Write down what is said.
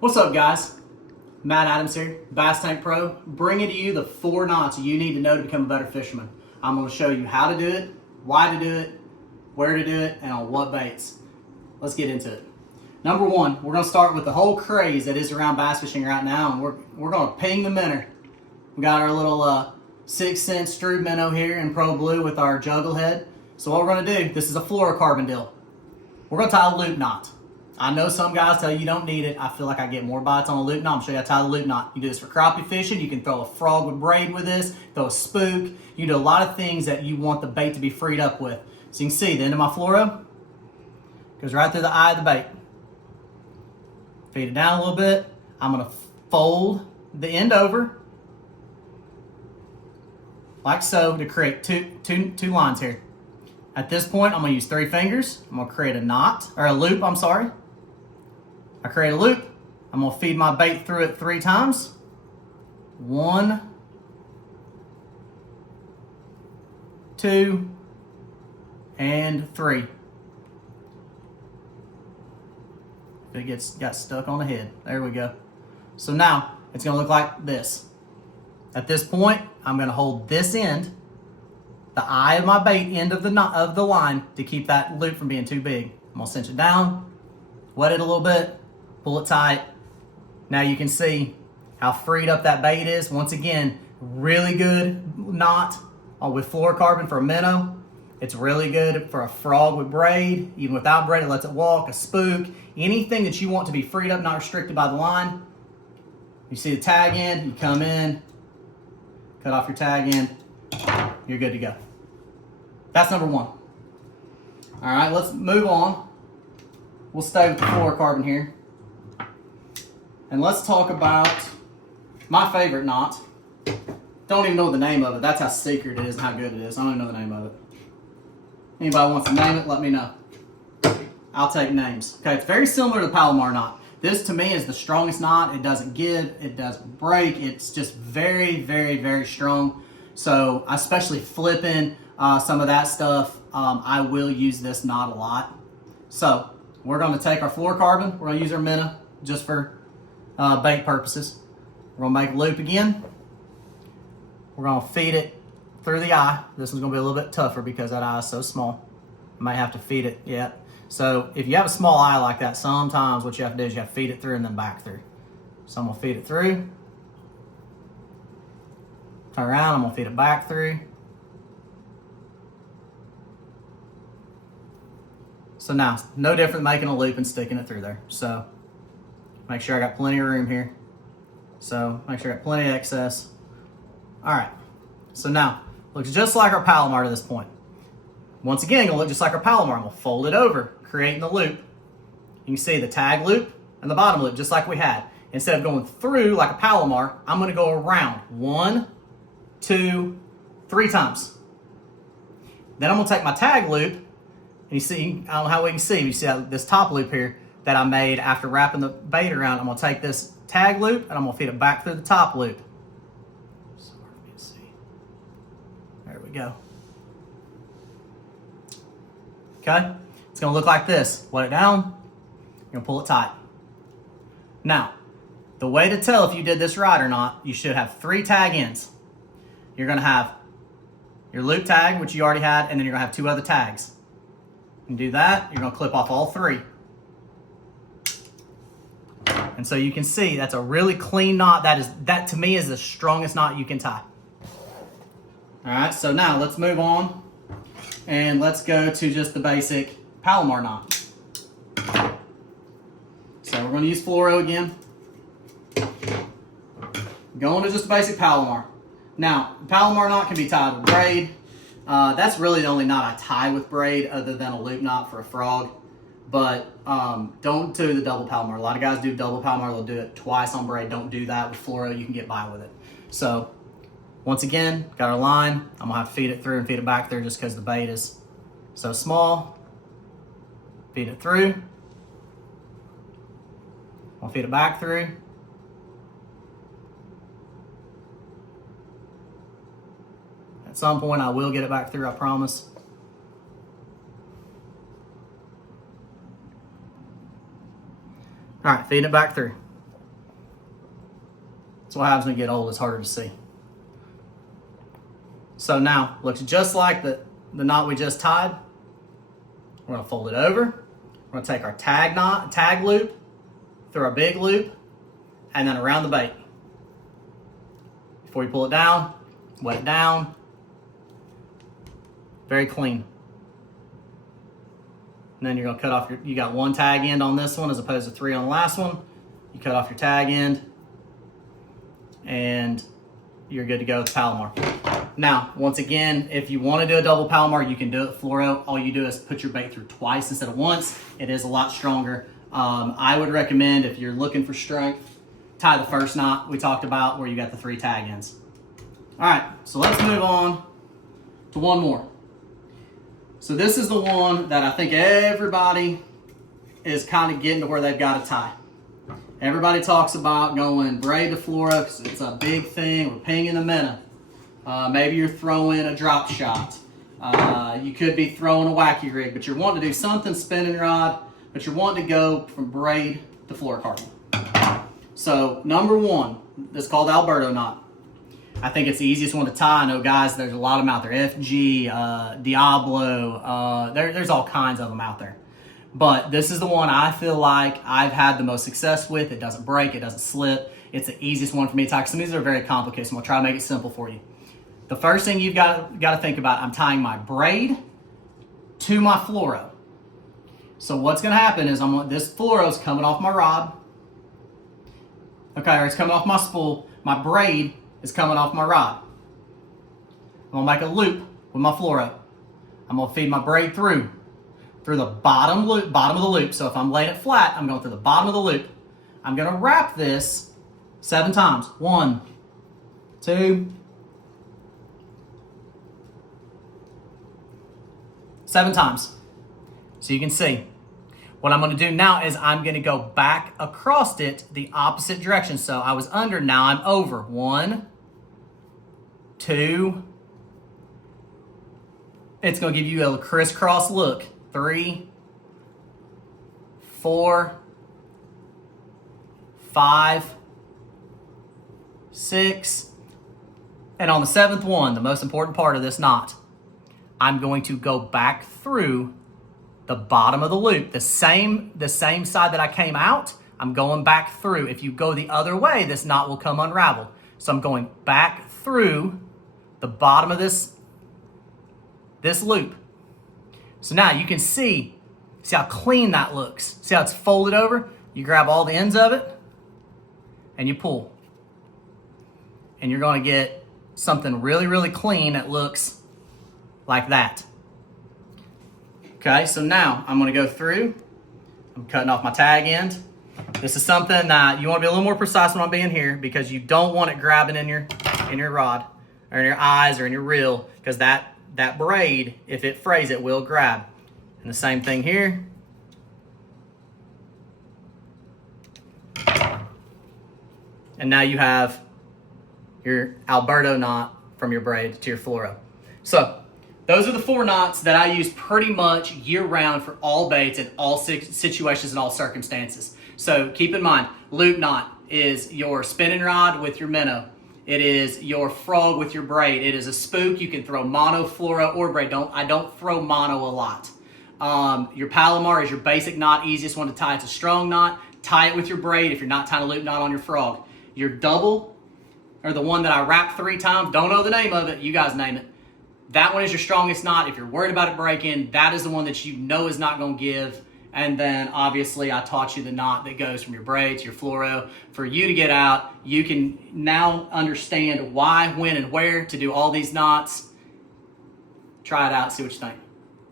What's up, guys? Matt Adams here, Bass Tank Pro, bringing to you the 4 knots you need to know to become a better fisherman. I'm going to show you how to do it, why to do it, where to do it, and on what baits. Let's get into it. Number 1, we're going to start with the whole craze that is around bass fishing right now, and we're going to ping the minnow. We got our little 6 cent Strood minnow here in Pro Blue with our juggle head. So what we're going to do, this is a fluorocarbon deal. We're going to tie a loop knot. I know some guys tell you don't need it. I feel like I get more bites on a loop knot. I'm going to show you how to tie the loop knot. You do this for crappie fishing. You can throw a frog with braid with this, throw a spook. You can do a lot of things that you want the bait to be freed up with. So you can see the end of my fluoro goes right through the eye of the bait. Feed it down a little bit. I'm going to fold the end over like so to create two lines here. At this point, I'm going to use 3 fingers. I'm going to create a knot, or a loop, I'm sorry. I create a loop. I'm going to feed my bait through it 3 times. 1, 2, and 3. If it got stuck on the head. There we go. So now, it's going to look like this. At this point, I'm going to hold this end, the eye of my bait end of the line, to keep that loop from being too big. I'm going to cinch it down, wet it a little bit, pull it tight. Now you can see how freed up that bait is. Once again, really good knot with fluorocarbon for a minnow. It's really good for a frog with braid. Even without braid, it lets it walk, a spook, anything that you want to be freed up, not restricted by the line. You see the tag end, you come in, cut off your tag end, you're good to go. That's number 1. All right, let's move on. We'll stay with the fluorocarbon here. And let's talk about my favorite knot. Don't even know the name of it. That's how secret it is and how good it is. I don't even know the name of it. Anybody wants to name it, let me know. I'll take names. Okay, it's very similar to the Palomar knot. This to me is the strongest knot. It doesn't give, it doesn't break. It's just very, very, very strong. So especially flipping some of that stuff, I will use this knot a lot. So we're going to take our fluorocarbon. We're going to use our minnow just for bait purposes. We're going to make a loop again. We're going to feed it through the eye. This one's going to be a little bit tougher because that eye is so small. I might have to feed it yet. So if you have a small eye like that, sometimes what you have to do is you have to feed it through and then back through. So I'm going to feed it through. Turn around, I'm going to feed it back through. So now, no different than making a loop and sticking it through there. So make sure I got plenty of room here. So make sure I got plenty of excess. All right, so now, looks just like our Palomar to this point. Once again, gonna look just like our Palomar. I'm gonna fold it over, creating the loop. You can see the tag loop and the bottom loop, just like we had. Instead of going through like a Palomar, I'm gonna go around 1, 2, 3 times. Then I'm gonna take my tag loop, and you see, I don't know how we can see, you see this top loop here that I made after wrapping the bait around. I'm gonna take this tag loop and I'm gonna feed it back through the top loop. So hard for me to see. There we go. Okay, it's gonna look like this. Let it down, you're gonna pull it tight. Now, the way to tell if you did this right or not, you should have 3 tag ends. You're gonna have your loop tag, which you already had, and then you're gonna have 2 other tags. And do that, you're gonna clip off all 3. And so you can see that's a really clean knot. That to me is the strongest knot you can tie. All right, so now let's move on and let's go to just the basic Palomar knot. So we're gonna use fluoro again. Going to just a basic Palomar. Now, Palomar knot can be tied with braid. That's really the only knot I tie with braid other than a loop knot for a frog. But don't do the double Palomar. A lot of guys do double Palomar. They'll do it twice on braid. Don't do that with fluoro. You can get by with it. So once again, got our line. I'm going to have to feed it through and feed it back through just because the bait is so small. Feed it through. I'll feed it back through. At some point, I will get it back through, I promise. All right, feeding it back through. That's what happens when you get old. It's harder to see. So now, looks just like the knot we just tied. We're gonna fold it over. We're gonna take our tag loop through our big loop, and then around the bait. Before you pull it down, wet it down. Very clean. And then you're gonna cut off you got one tag end on this one as opposed to 3 on the last one. You cut off your tag end and you're good to go with Palomar. Now, once again, if you want to do a double Palomar, you can do it fluoro. All you do is put your bait through twice instead of once. It is a lot stronger. I would recommend, if you're looking for strength, tie the first knot we talked about where you got the 3 tag ends. All right, so let's move on to one more. So this is the one that I think everybody is kind of getting to where they've got to tie. Everybody talks about going braid to fluoro because it's a big thing. We're pinging the minnow. Maybe you're throwing a drop shot. You could be throwing a wacky rig, but you're wanting to do something spinning rod, but you're wanting to go from braid to fluorocarbon. So number one, this is called Alberto knot. I think it's the easiest one to tie. I know, guys, there's a lot of them out there. FG, Diablo, there's all kinds of them out there. But this is the one I feel like I've had the most success with. It doesn't break, it doesn't slip. It's the easiest one for me to tie. Some of these are very complicated, so I'm gonna try to make it simple for you. The first thing you've got to think about, I'm tying my braid to my fluoro. So what's gonna happen is this fluoro is coming off my rod. Okay, or it's coming off my spool. My braid is coming off my rod. I'm gonna make a loop with my fluoro. I'm gonna feed my braid through the bottom of the loop. So if I'm laying it flat, I'm going through the bottom of the loop. I'm gonna wrap this 7 times. 1, 2, 7 times. So you can see. What I'm gonna do now is I'm gonna go back across it the opposite direction. So I was under, now I'm over. 1, 2. It's gonna give you a crisscross look. 3, 4, 5, 6. And on the 7th one, the most important part of this knot, I'm going to go back through the bottom of the loop. The same side that I came out, I'm going back through. If you go the other way, this knot will come unraveled. So I'm going back through the bottom of this loop. So now you can see how clean that looks. See how it's folded over? You grab all the ends of it and you pull. And you're going to get something really, really clean that looks like that. Okay, so now I'm going to go through. I'm cutting off my tag end. This is something that you want to be a little more precise when I'm being here because you don't want it grabbing in your rod or in your eyes or in your reel because that braid, if it frays, it will grab. And the same thing here. And now you have your Alberto knot from your braid to your fluoro. So those are the 4 knots that I use pretty much year round for all baits in all situations and all circumstances. So keep in mind, loop knot is your spinning rod with your minnow. It is your frog with your braid. It is a spook. You can throw mono, fluoro, or braid. I don't throw mono a lot. Your Palomar is your basic knot, easiest one to tie. It's a strong knot. Tie it with your braid if you're not tying a loop knot on your frog. Your double, or the one that I wrap 3 times, don't know the name of it. You guys name it. That one is your strongest knot. If you're worried about it breaking, that is the one that you know is not going to give. And then obviously I taught you the knot that goes from your braid to your fluoro. For you to get out, you can now understand why, when, and where to do all these knots. Try it out, see what you think.